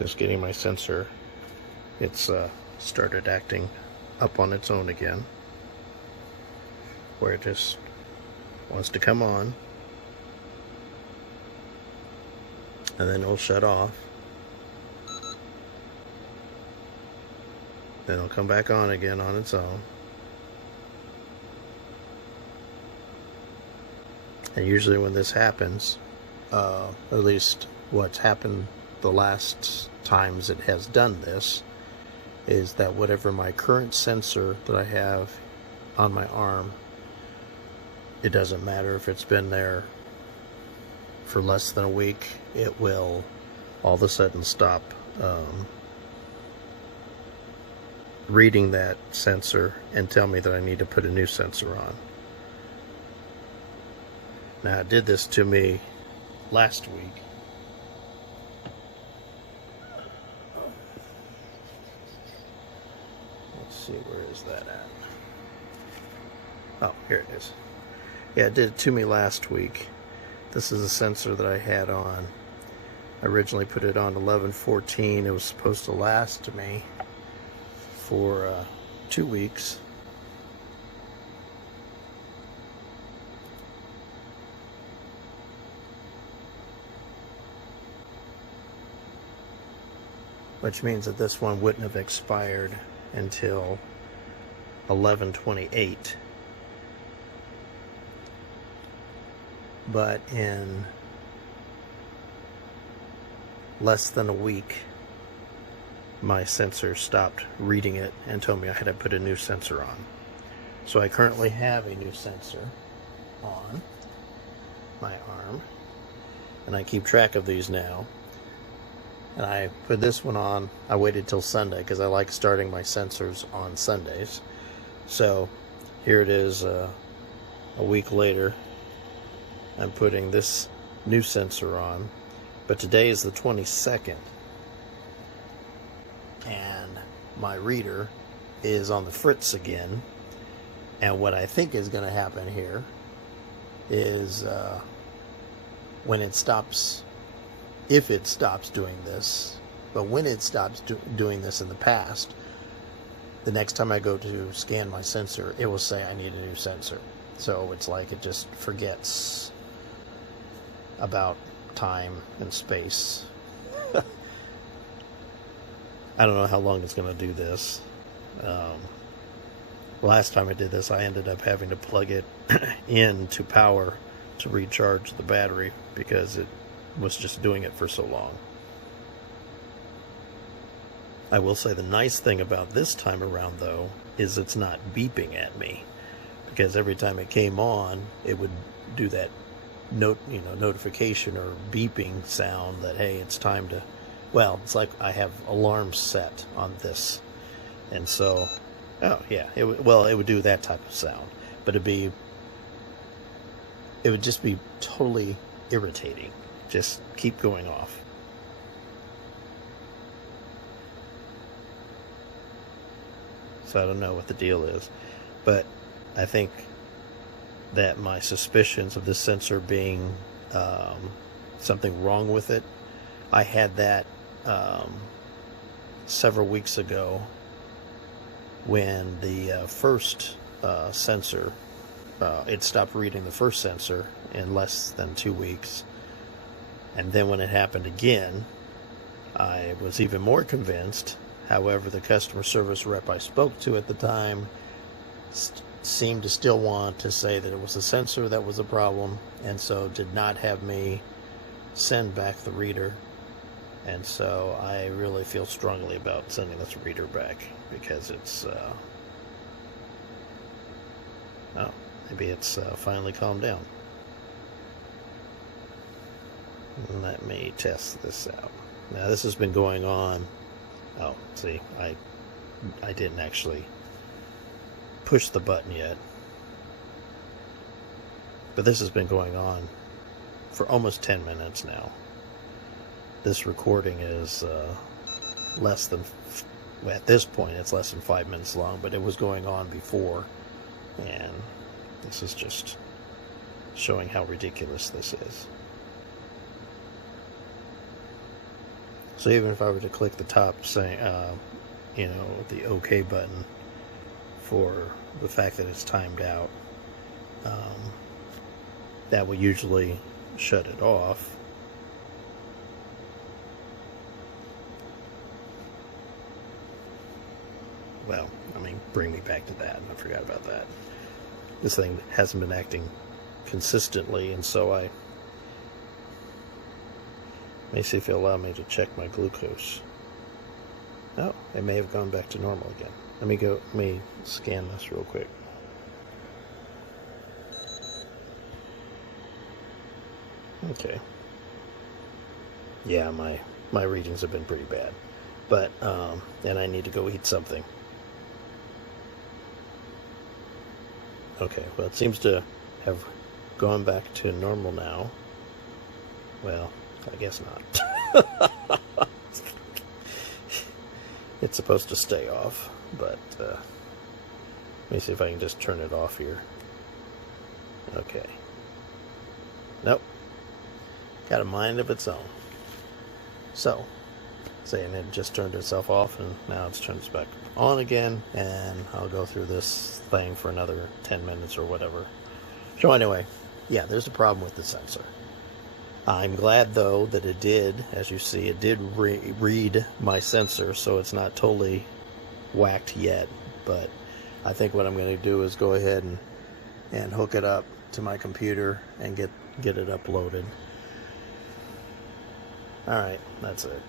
just getting my sensor. It's started acting up on its own again, where it just wants to come on and then it'll shut off, then it'll come back on again on its own. And usually when this happens, at least what's happened the last times it has done this, is that whatever my current sensor that I have on my arm, it doesn't matter if it's been there for less than a week, it will all of a sudden stop reading that sensor and tell me that I need to put a new sensor on. Now, it did this to me last week. Let's see, where is that at? Oh, here it is. Yeah, it did it to me last week. This is a sensor that I had on. I originally put it on 11/14. It was supposed to last me for 2 weeks. Which means that this one wouldn't have expired until 11/28. But in less than a week, my sensor stopped reading it and told me I had to put a new sensor on. So I currently have a new sensor on my arm, and I keep track of these now. And I put this one on. I waited till Sunday because I like starting my sensors on Sundays. So here it is a week later. I'm putting this new sensor on, but today is the 22nd, and my reader is on the fritz again. And what I think is going to happen here is when it stops, if it stops doing this, but when it stops doing this in the past, the next time I go to scan my sensor, it will say I need a new sensor. So it's like it just forgets about time and space. I don't know how long it's going to do this. Last time I did this, I ended up having to plug it into power to recharge the battery because it was just doing it for so long. I will say the nice thing about this time around, though, is it's not beeping at me, because every time it came on, it would do that notification or beeping sound that, hey, it's time to, well, it's like I have alarms set on this, and so, oh yeah, it would do that type of sound, but it would just be totally irritating. Just keep going off. So I don't know what the deal is, but I think that my suspicions of this sensor being something wrong with it, I had that several weeks ago when the first sensor, it stopped reading the first sensor in less than 2 weeks. And then when it happened again, I was even more convinced. However, the customer service rep I spoke to at the time seemed to still want to say that it was the sensor that was a problem, and so did not have me send back the reader. And so I really feel strongly about sending this reader back, because it's maybe it's finally calmed down. Let me test this out. Now this has been going on. Oh, see, I didn't actually push the button yet, but this has been going on for almost 10 minutes now. This recording is less than, well, at this point it's less than 5 minutes long, but it was going on before, and this is just showing how ridiculous this is. So even if I were to click the top saying, the OK button for the fact that it's timed out, that will usually shut it off. Well, bring me back to that. I forgot about that. This thing hasn't been acting consistently, and so I may see if it'll allow me to check my glucose. Oh, it may have gone back to normal again. Let me scan this real quick. Okay. Yeah, my readings have been pretty bad. But, and I need to go eat something. Okay, well, it seems to have gone back to normal now. Well, I guess not. It's supposed to stay off, but let me see if I can just turn it off here. Okay. Nope. Got a mind of its own. So, saying it just turned itself off, and now it's turned back on again, and I'll go through this thing for another 10 minutes or whatever. So anyway, yeah, there's a problem with the sensor. I'm glad, though, that it did, as you see, it did read my sensor, so it's not totally whacked yet. But I think what I'm going to do is go ahead and hook it up to my computer and get it uploaded. All right, that's it.